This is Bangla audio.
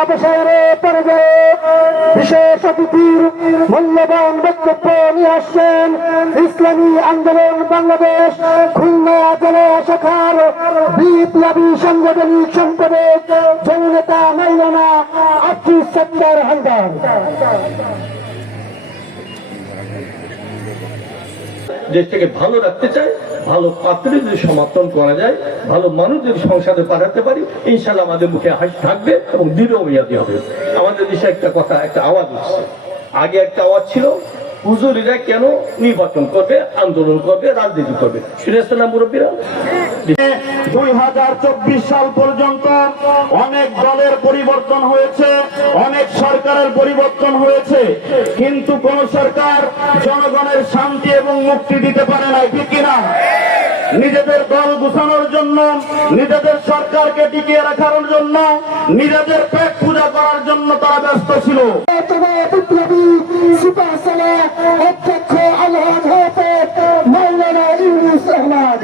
অবসরে পর্যায়ে বিশেষ অতিথির মূল্যবান বক্তব্য নিয়ে আসছেন ইসলামী আন্দোলন বাংলাদেশ খুলনা জেলা শাখার বিপ্লবী সাংগঠনিক সম্পাদক জননেতা মাইলানা আব্দুল সত্তার হালদার দেশটাকে ভালো রাখতে চাই ভালো পাত্রে যদি সমর্থন করা যায়, ভালো মানুষ যদি সংসদে পাঠাতে পারি, ইনশাল্লাহ আমাদের মুখে হাসি থাকবে এবং দৃঢ়মেয়াদী হবে। আমাদের দেশে একটা কথা, একটা আওয়াজ উঠছে। আগে একটা আওয়াজ ছিল, হুজুরিরা কেন নির্বাচন করবে, আন্দোলন করবে, রাজনীতি করবে? শুনেছেন না মুরব্বীরা? দুই হাজার চব্বিশ সাল পর্যন্ত অনেক দলের পরিবর্তন হয়েছে অনেক সরকারের পরিবর্তন হয়েছে কিন্তু কোন সরকার জনগণের শান্তি এবং মুক্তি দিতে পারে নাই ঠিক কিনা? নিজেদের দল গুছানোর জন্য নিজেদের সরকারকে টিকিয়ে রাখার জন্য নিজেদের পেট পূজা করার জন্য তারা ব্যস্ত ছিল। অধ্যক্ষ আলহাজ হাফেজ মাওলানা ইউনুস আহমদ।